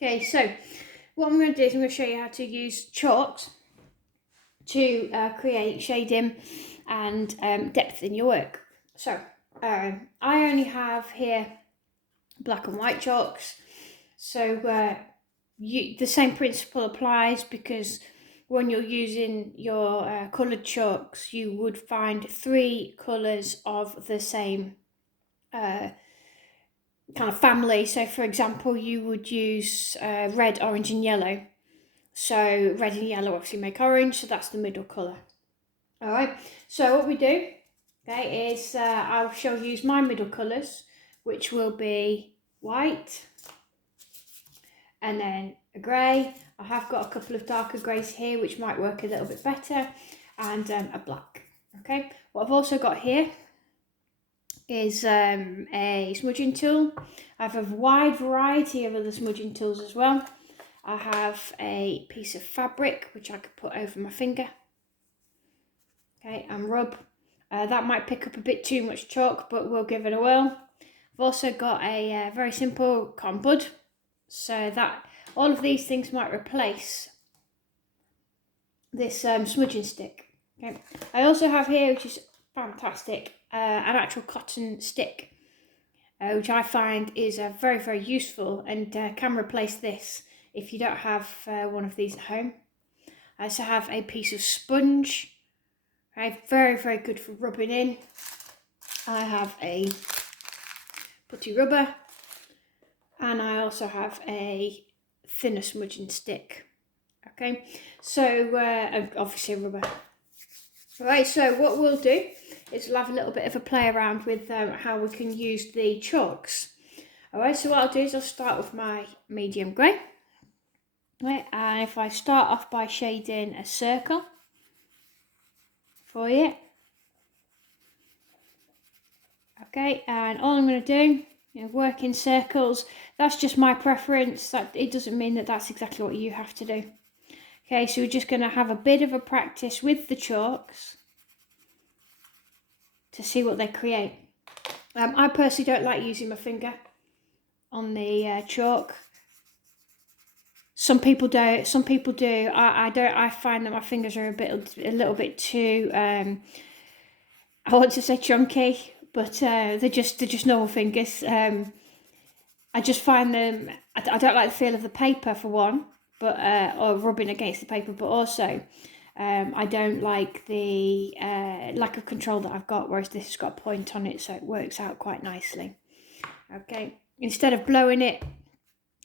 Okay, so what I'm going to do is I'm going to show you how to use chalks to create shading and depth in your work. So I only have here black and white chalks, so the same principle applies, because when you're using your coloured chalks, you would find 3 colours of the same kind of family. So for example, you would use red, orange and yellow. So red and yellow obviously make orange, so that's the middle colour. Alright, so what we do, okay, is I shall use my middle colours, which will be white and then a grey. I have got a couple of darker greys here which might work a little bit better, and a black. Okay, what I've also got here is a smudging tool. I have a wide variety of other smudging tools as well. I have a piece of fabric which I could put over my finger, okay, and rub. That might pick up a bit too much chalk, but we'll give it a whirl. I've also got a very simple cotton bud, so that all of these things might replace this smudging stick. Okay, I also have here, which is fantastic, an actual cotton stick, which I find is very, very useful and can replace this if you don't have one of these at home. I also have a piece of sponge, right, very, very good for rubbing in. I have a putty rubber, and I also have a thinner smudging stick. Okay, so obviously a rubber. Right, so what we'll do is we'll have a little bit of a play around with how we can use the chalks. Alright, so what I'll do is I'll start with my medium grey. Right, and if I start off by shading a circle for you. Okay, and all I'm going to do, work in circles. That's just my preference. That it doesn't mean that that's exactly what you have to do. Okay, so we're just going to have a bit of a practice with the chalks to see what they create. I personally don't like using my finger on the chalk. Some people do. Some people do. I don't. I find that my fingers are a little bit too. I want to say chunky, but they're just normal fingers. I just find them. I don't like the feel of the paper for one, but or rubbing against the paper, but also I don't like the lack of control that I've got. Whereas this has got a point on it, so it works out quite nicely. Okay, instead of blowing it,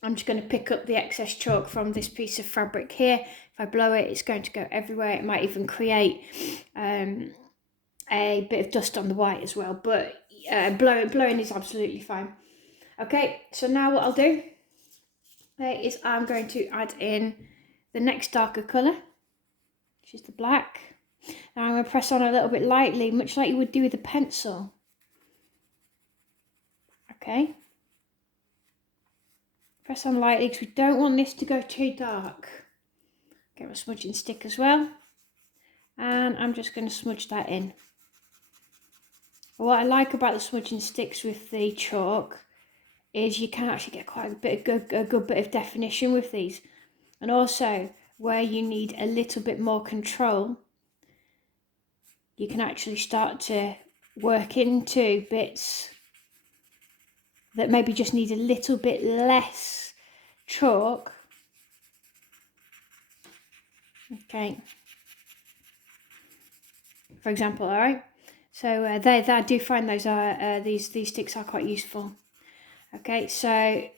I'm just going to pick up the excess chalk from this piece of fabric here. If I blow it, it's going to go everywhere. It might even create a bit of dust on the white as well, but blowing is absolutely fine. Okay, so now what I'll do is I'm going to add in the next darker colour, which is the black. Now I'm going to press on a little bit lightly, much like you would do with a pencil. Okay. Press on lightly because we don't want this to go too dark. Get my smudging stick as well. And I'm just going to smudge that in. What I like about the smudging sticks with the chalk is you can actually get quite a good bit of definition with these. And also, where you need a little bit more control, you can actually start to work into bits that maybe just need a little bit less chalk. Okay. For example, all right. So I do find those are these sticks are quite useful. Okay, so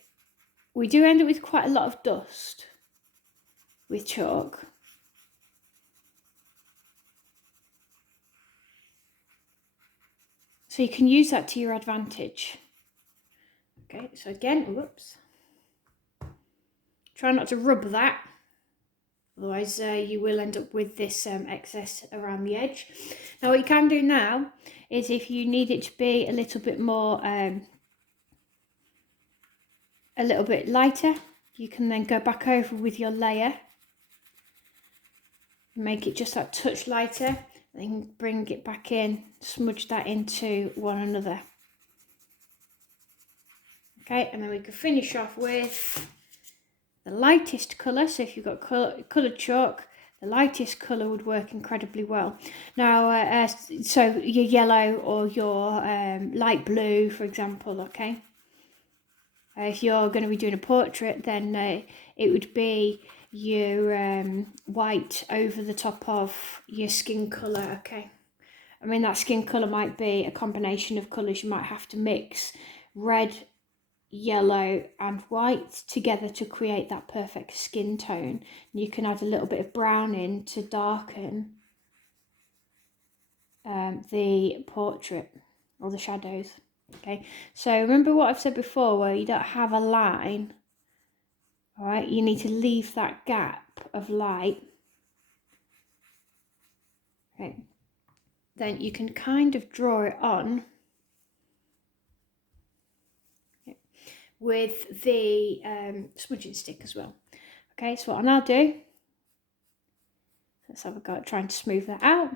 we do end up with quite a lot of dust with chalk. So you can use that to your advantage. Okay, so again, whoops. Try not to rub that, otherwise you will end up with this excess around the edge. Now what you can do now is, if you need it to be a little bit more, a little bit lighter, you can then go back over with your layer, make it just that touch lighter, and then bring it back in, smudge that into one another. Okay, and then we can finish off with the lightest colour. So if you've got coloured chalk, the lightest colour would work incredibly well. Now, so your yellow or your light blue, for example, okay? If you're going to be doing a portrait, then it would be your white over the top of your skin colour, okay? I mean, that skin colour might be a combination of colours. You might have to mix red, yellow and white together to create that perfect skin tone. And you can add a little bit of brown in to darken the portrait or the shadows. Okay, so remember what I've said before, where you don't have a line, all right, you need to leave that gap of light. Okay, then you can kind of draw it on with the smudging stick as well. Okay, so what I'll now do, let's have a go at trying to smooth that out.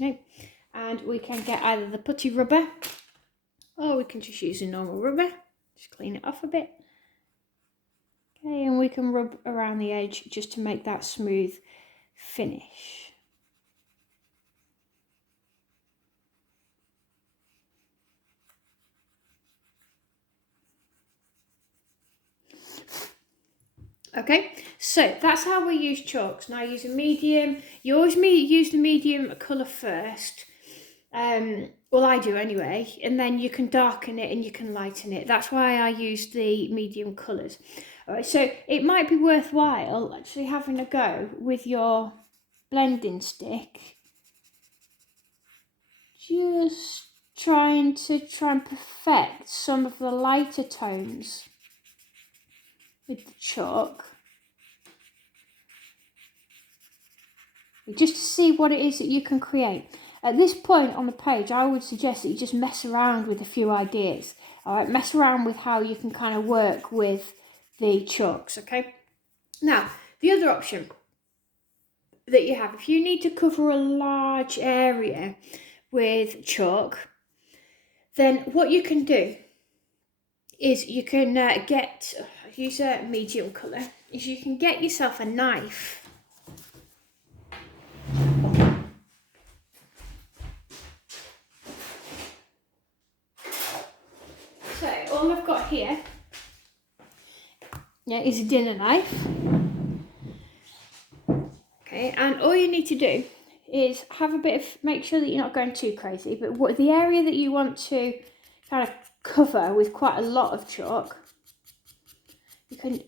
Okay, and we can get either the putty rubber, or we can just use a normal rubber, just clean it off a bit. Okay, and we can rub around the edge just to make that smooth finish. Okay, so that's how we use chalks. Now I use a medium. You always use the medium colour first. Well, I do anyway, and then you can darken it and you can lighten it. That's why I use the medium colours. All right, so it might be worthwhile actually having a go with your blending stick, just trying to perfect some of the lighter tones with the chalk, just to see what it is that you can create. At this point on the page, I would suggest that you just mess around with a few ideas. All right, mess around with how you can kind of work with the chalks, okay? Now, the other option that you have, if you need to cover a large area with chalk, then what you can do is you can use a medium colour, is you can get yourself a knife. So all I've got here is a dinner knife. Okay, and all you need to do is have a bit of, make sure that you're not going too crazy, but what the area that you want to kind of cover with quite a lot of chalk, you can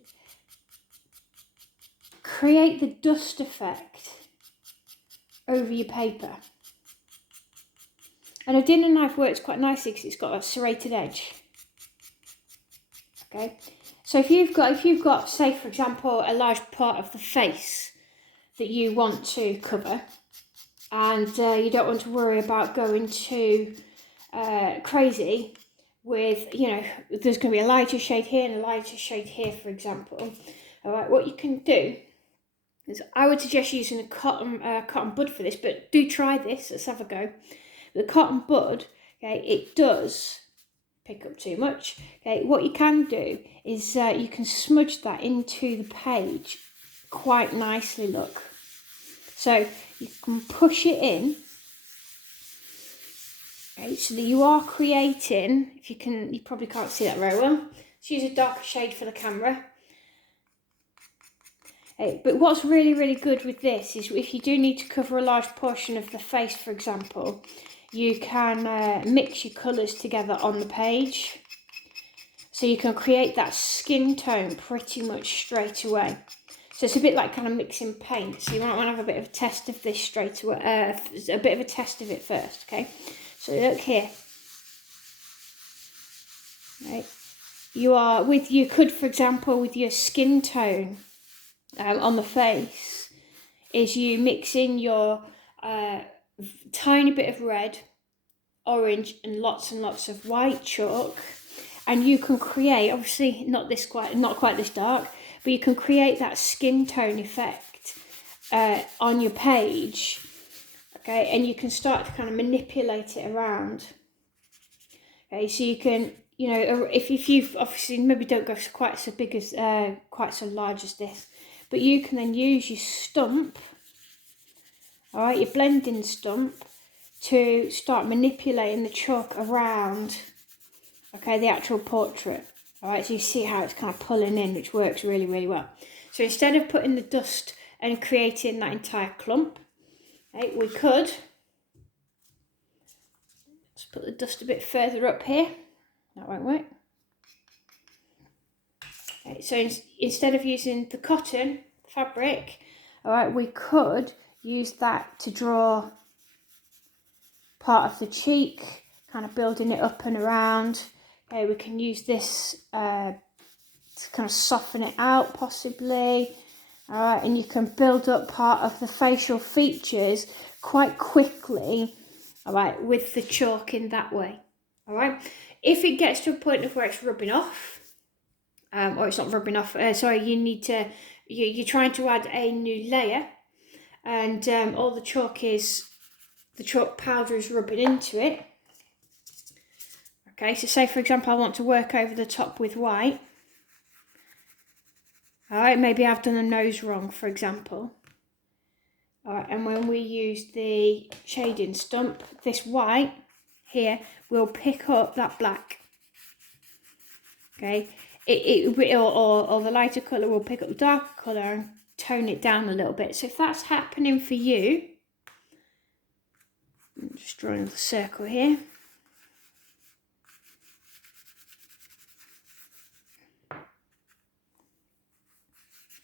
create the dust effect over your paper. And a dinner knife works quite nicely because it's got a serrated edge. Okay, so if you've got, say for example, a large part of the face that you want to cover, and you don't want to worry about going too crazy with, there's going to be a lighter shade here and a lighter shade here, for example. All right, what you can do is, I would suggest using a cotton bud for this, but do try this. Let's have a go. The cotton bud, okay, it does pick up too much. Okay, what you can do is you can smudge that into the page quite nicely, look. So you can push it in, okay, so that you are creating, you probably can't see that very well. Let's use a darker shade for the camera. Okay, but what's really, really good with this is if you do need to cover a large portion of the face, for example, you can mix your colours together on the page. So you can create that skin tone pretty much straight away. So it's a bit like kind of mixing paint. So you might want to have a bit of a test of this straight away, a bit of a test of it first, okay? So look here. Right. You could, for example, with your skin tone on the face, is you mix in your tiny bit of red, orange and lots of white chalk, and you can create, obviously not quite this dark, but you can create that skin tone effect on your page, okay, and you can start to kind of manipulate it around. Okay, so you can you know, if you've obviously maybe don't go quite so big as, quite so large as this, but you can then use your stump, all right, your blending stump, to start manipulating the chalk around, okay, the actual portrait. All right, so you see how it's kind of pulling in, which works really, really well. So instead of putting the dust and creating that entire clump, okay, we could just put the dust a bit further up here. That won't work. Okay, so instead of using the cotton fabric, all right, we could use that to draw part of the cheek, kind of building it up and around. Okay, we can use this to kind of soften it out possibly. All right, and you can build up part of the facial features quite quickly, all right, with the chalk in that way. All right, if it gets to a point of where it's rubbing off, or it's not rubbing off, sorry, you need to, you're trying to add a new layer, and all the chalk powder is rubbing into it. Okay, so say for example I want to work over the top with white. All right, maybe I've done a nose wrong, for example. All right, and when we use the shading stump, this white here will pick up that black. Okay, or the lighter colour will pick up the darker colour and tone it down a little bit. So if that's happening for you, I'm just drawing the circle here.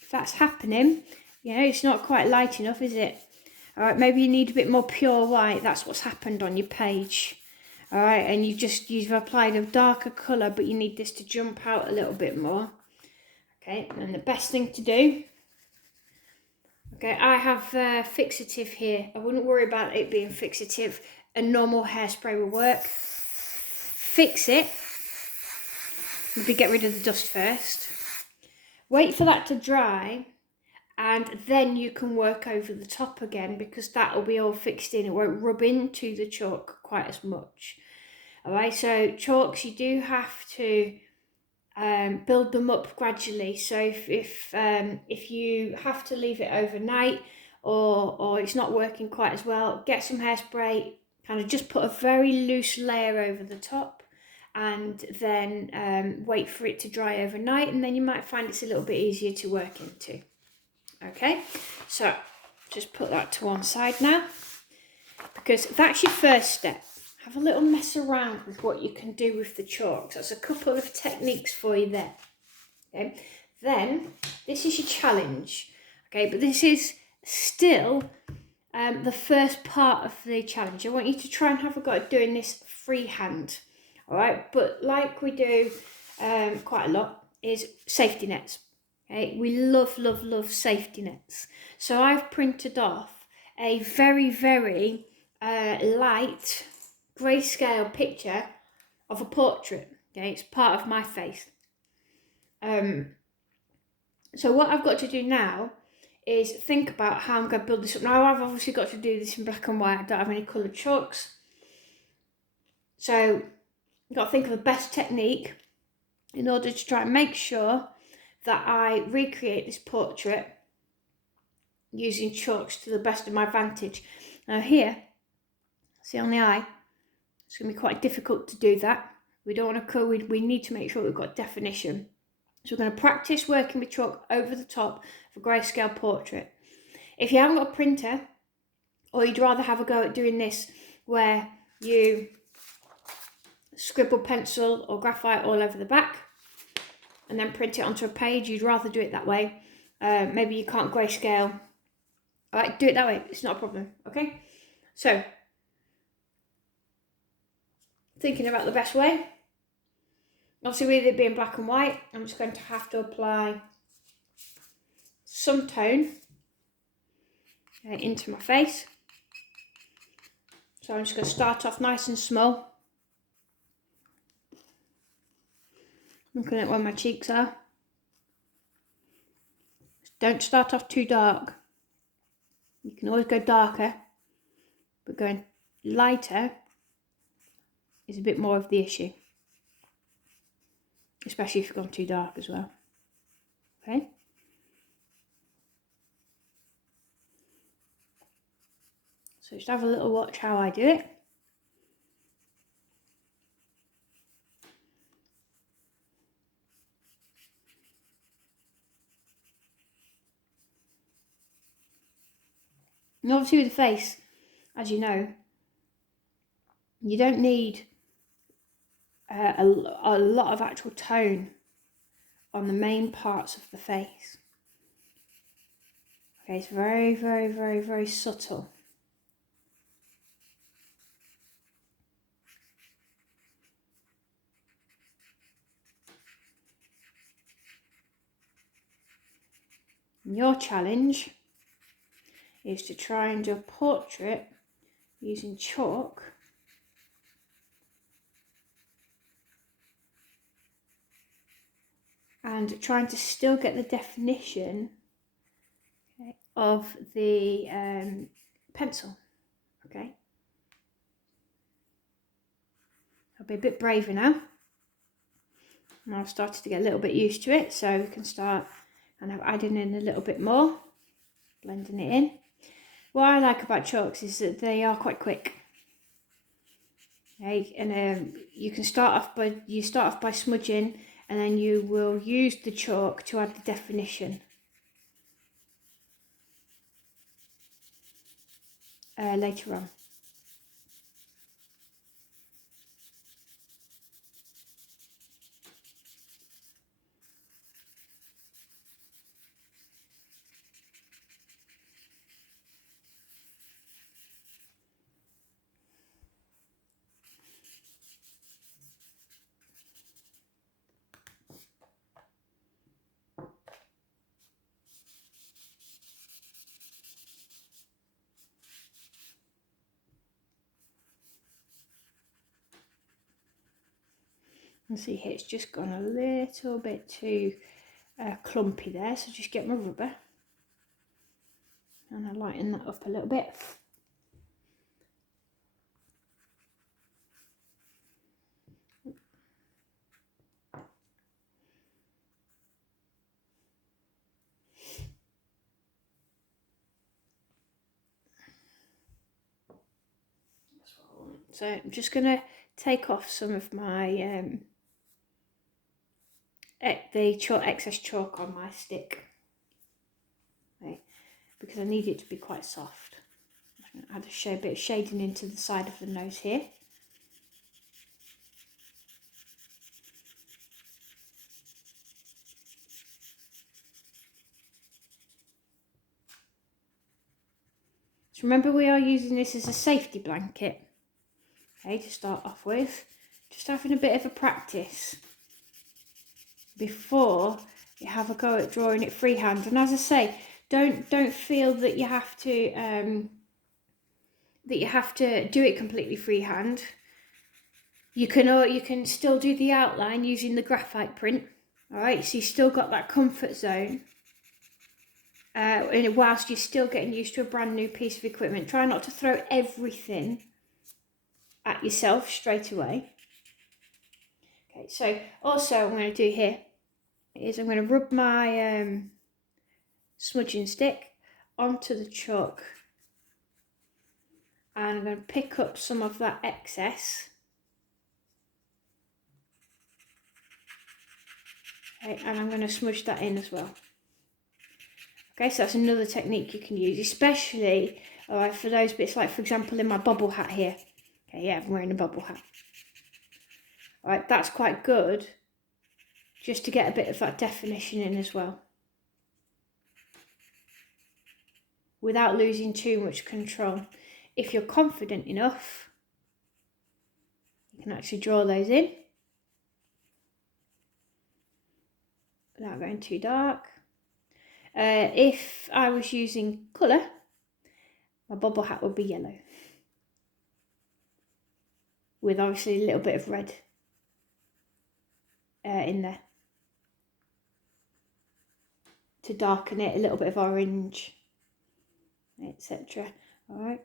If that's happening, you know, it's not quite light enough, is it? All right, maybe you need a bit more pure white. That's what's happened on your page. All right, and you've applied a darker colour, but you need this to jump out a little bit more. Okay, and the best thing to do, okay, I have fixative here. I wouldn't worry about it being fixative. A normal hairspray will work. Fix it. Maybe get rid of the dust first. Wait for that to dry, and then you can work over the top again, because that will be all fixed in. It won't rub into the chalk quite as much. All right, so chalks, you do have to build them up gradually. So if you have to leave it overnight, or it's not working quite as well, get some hairspray, kind of just put a very loose layer over the top, and then wait for it to dry overnight, and then you might find it's a little bit easier to work into. Okay, so just put that to one side now, because that's your first step. Have a little mess around with what you can do with the chalks. That's a couple of techniques for you there. Okay, then this is your challenge. Okay, but this is still the first part of the challenge. I want you to try and have a go at doing this freehand. All right, but like we do quite a lot, is safety nets. Okay, we love, love, love safety nets. So I've printed off a very, very light grayscale picture of a portrait. Okay, it's part of my face. So what I've got to do now is think about how I'm going to build this up. Now I've obviously got to do this in black and white. I don't have any coloured chalks. So I've got to think of the best technique in order to try and make sure that I recreate this portrait using chalks to the best of my advantage. Now here, see on the eye, it's going to be quite difficult to do that. We don't want to we need to make sure we've got definition. So we're going to practice working with chalk over the top of a grayscale portrait. If you haven't got a printer, or you'd rather have a go at doing this where you scribble pencil or graphite all over the back and then print it onto a page, you'd rather do it that way. Maybe you can't grayscale. All right, do it that way. It's not a problem, okay? So, thinking about the best way. Obviously, with it being black and white, I'm just going to have to apply some tone into my face. So I'm just going to start off nice and small. Looking at where my cheeks are. Don't start off too dark. You can always go darker, but going lighter is a bit more of the issue. especially if you've gone too dark as well. Okay. So just have a little watch how I do it. And obviously with the face, as you know, you don't need a lot of actual tone on the main parts of the face. Okay, it's very, very, very, very subtle. And your challenge is to try and do a portrait using chalk and trying to still get the definition, okay, of the pencil. Okay, I'll be a bit braver now. And I've started to get a little bit used to it, so we can start kind of adding in a little bit more, blending it in. What I like about chalks is that they are quite quick. Okay, and you can start off by smudging, and then you will use the chalk to add the definition later on. And see here, it's just gone a little bit too clumpy there, so just get my rubber and I lighten that up a little bit. So I'm just going to take off some of my excess chalk on my stick, right, because I need it to be quite soft. I'm going to add a bit of shading into the side of the nose here. So remember, we are using this as a safety blanket, okay, to start off with. Just having a bit of a practice before you have a go at drawing it freehand. And as I say, don't feel that you have to do it completely freehand. You can still do the outline using the graphite print. All right, so you still got that comfort zone. And whilst you're still getting used to a brand new piece of equipment, try not to throw everything at yourself straight away. Okay, so also what I'm going to do here is I'm going to rub my smudging stick onto the chalk, and I'm going to pick up some of that excess. Okay, and I'm going to smudge that in as well. Okay, so that's another technique you can use, especially for those bits, like for example in my bubble hat here. Okay, yeah, I'm wearing a bubble hat. Alright, that's quite good, just to get a bit of that definition in as well, without losing too much control. If you're confident enough, you can actually draw those in without going too dark. If I was using colour, my bubble hat would be yellow, with obviously a little bit of red in there to darken it, a little bit of orange, etc. Alright.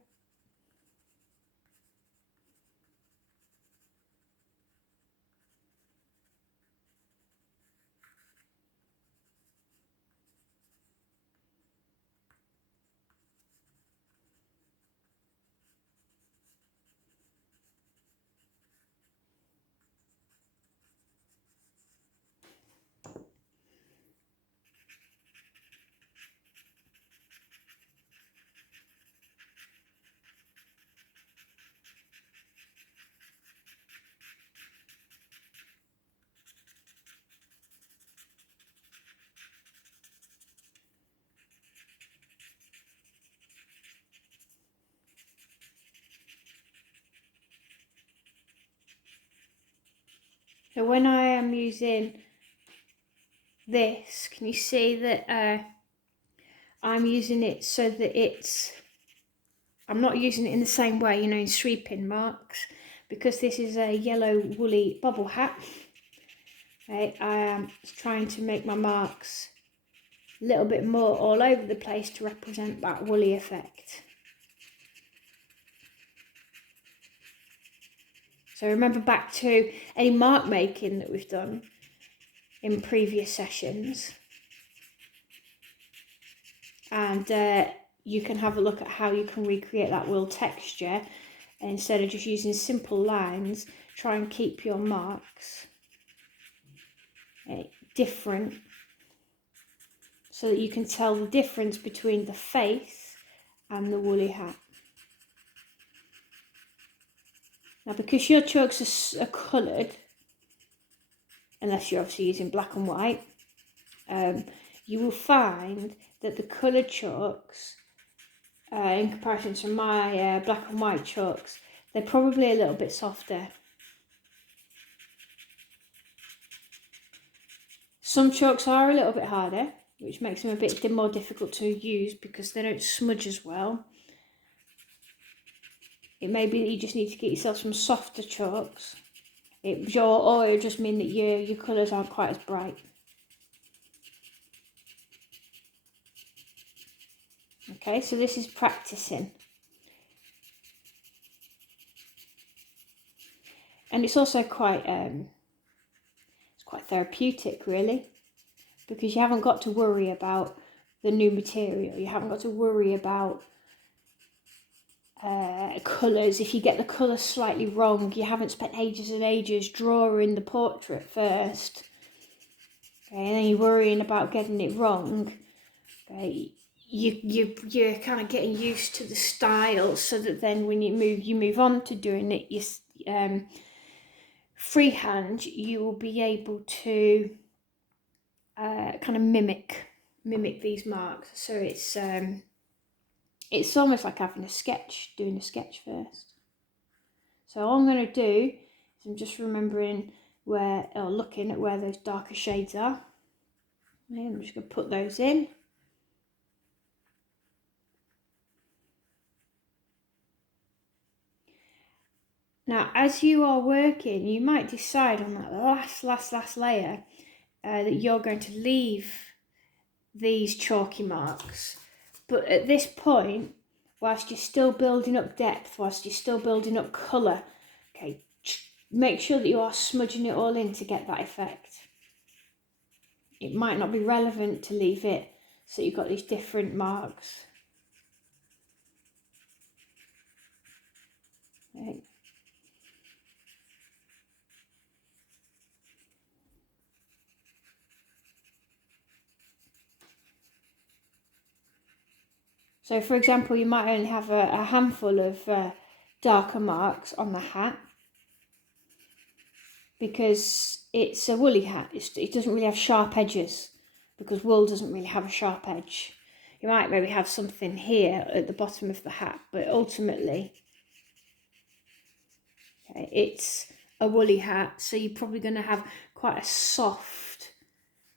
So when I am using this, can you see that I'm using it so that I'm not using it in the same way, you know, in sweeping marks, because this is a yellow woolly bobble hat. Okay, I am trying to make my marks a little bit more all over the place to represent that woolly effect. So remember back to any mark making that we've done in previous sessions, and you can have a look at how you can recreate that wool texture. And instead of just using simple lines, try and keep your marks different, so that you can tell the difference between the face and the woolly hat. Now, because your chalks are coloured, unless you're obviously using black and white, you will find that the coloured chalks, in comparison to my black and white chalks, they're probably a little bit softer. Some chalks are a little bit harder, which makes them a bit more difficult to use because they don't smudge as well. It may be that you just need to get yourself some softer chalks, or it will just mean that your colours aren't quite as bright. Okay, so this is practicing. And it's also quite therapeutic, really, because you haven't got to worry about the new material. You haven't got to worry about colours. If you get the colour slightly wrong, you haven't spent ages and ages drawing the portrait first. Okay, and then you're worrying about getting it wrong. Okay, you're kind of getting used to the style, so that then when you move on to doing it, freehand, you will be able to kind of mimic these marks. So it's almost like having doing a sketch first. So all I'm going to do is I'm just remembering looking at where those darker shades are. Okay, I'm just going to put those in. Now, as you are working, you might decide on that last layer that you're going to leave these chalky marks. But at this point, whilst you're still building up depth, whilst you're still building up colour, okay, make sure that you are smudging it all in to get that effect. It might not be relevant to leave it so you've got these different marks. Okay. So for example, you might only have a handful of darker marks on the hat because it's a woolly hat. It doesn't really have sharp edges, because wool doesn't really have a sharp edge. You might maybe have something here at the bottom of the hat, but ultimately it's a woolly hat, so you're probably going to have quite a soft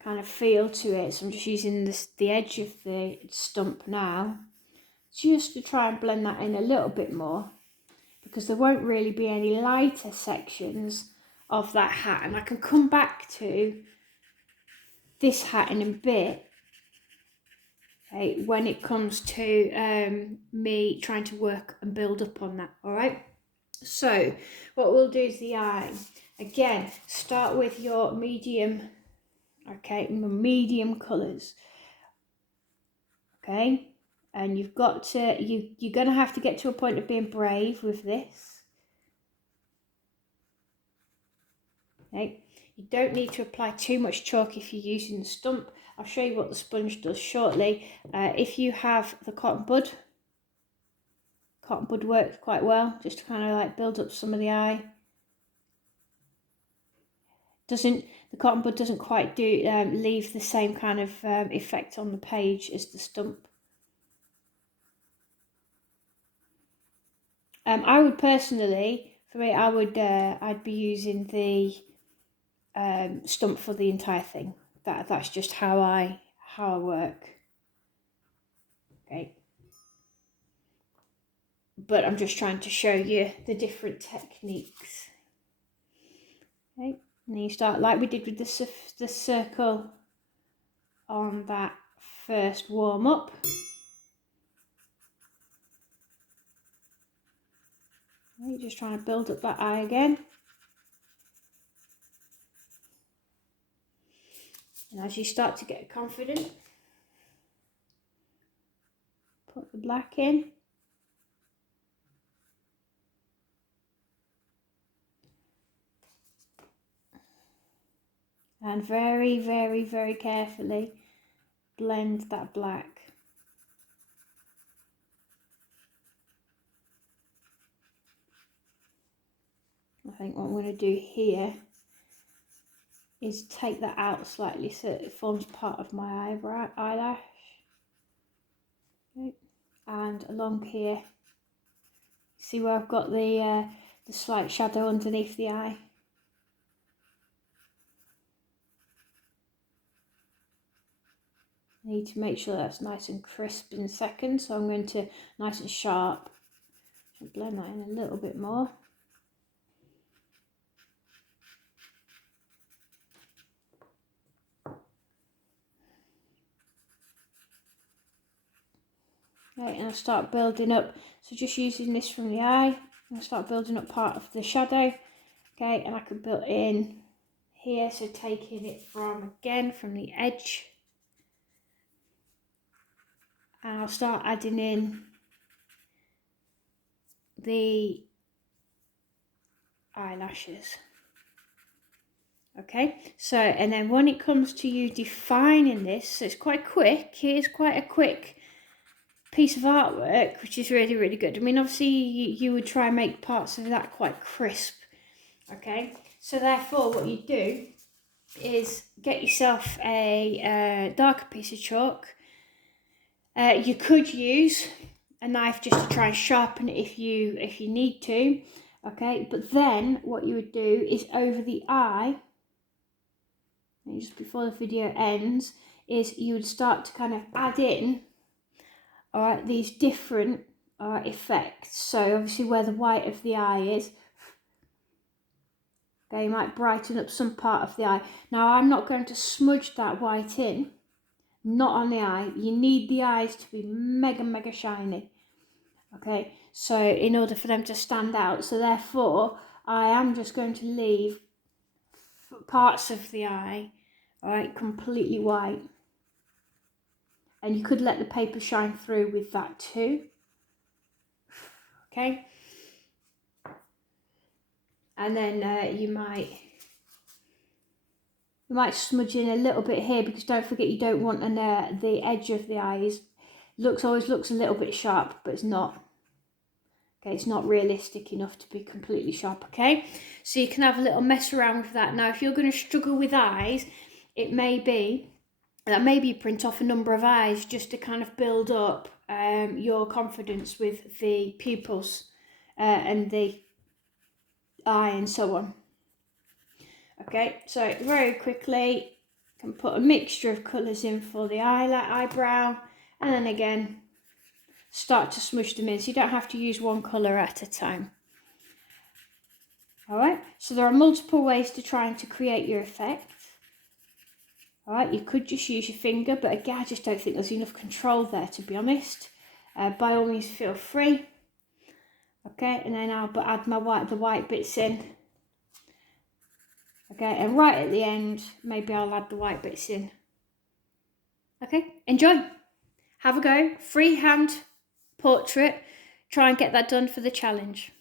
kind of feel to it. So I'm just using the edge of the stump now, just to try and blend that in a little bit more, because there won't really be any lighter sections of that hat. And I can come back to this hat in a bit, okay, when it comes to me trying to work and build up on that. All right, so what we'll do is the eye. Again, start with your medium, okay, medium colours, okay, and you've got to, you're going to have to get to a point of being brave with this. Okay, you don't need to apply too much chalk if you're using the stump. I'll show you what the sponge does shortly. If you have the cotton bud works quite well, just to kind of like build up some of the eye. The cotton bud doesn't quite leave the same kind of effect on the page as the stump. I would personally, for me, I'd be using the stump for the entire thing. That's just how I work. Okay. But I'm just trying to show you the different techniques. Okay, and then you start like we did with the circle on that first warm up. Okay, just trying to build up that eye again. And as you start to get confident, put the black in. And very, very, very carefully blend that black. I think what I'm going to do here is take that out slightly so it forms part of my eyelash. Okay. And along here, see where I've got the slight shadow underneath the eye? I need to make sure that's nice and crisp in a second, so I'm going to nice and sharp. Blend that in a little bit more. Okay, and I'll start building up. So just using this from the eye, I'll start building up part of the shadow. Okay, and I can build in here, so taking it from the edge. And I'll start adding in the eyelashes. Okay, so and then when it comes to you defining this, so it's quite quick. Here's quite a quick piece of artwork, which is really, really good. I mean, obviously you would try and make parts of that quite crisp. Okay, so therefore what you do is get yourself a darker piece of chalk. You could use a knife just to try and sharpen it if you need to. Okay, but then what you would do is over the eye, just before the video ends, is you would start to kind of add in, all right, these different effects. So obviously where the white of the eye is, okay, you might brighten up some part of the eye. Now I'm not going to smudge that white in, not on the eye. You need the eyes to be mega, mega shiny. Okay, so in order for them to stand out, so therefore I am just going to leave parts of the eye, all right, completely white. And you could let the paper shine through with that too. Okay. And then you might smudge in a little bit here, because don't forget you don't want the edge of the eyes always looks a little bit sharp, but it's not. Okay, it's not realistic enough to be completely sharp. Okay, so you can have a little mess around with that. Now, if you're going to struggle with eyes, it may be that maybe you print off a number of eyes just to kind of build up your confidence with the pupils and the eye and so on. Okay, so very quickly, can put a mixture of colours in for the eyebrow, and then again start to smush them in, so you don't have to use one colour at a time. Alright, so there are multiple ways to try and to create your effect. Alright, you could just use your finger, but again I just don't think there's enough control there, to be honest. By all means feel free. Okay, and then I'll add the white bits in. Okay, and right at the end, maybe I'll add the white bits in. Okay, enjoy. Have a go. Freehand portrait. Try and get that done for the challenge.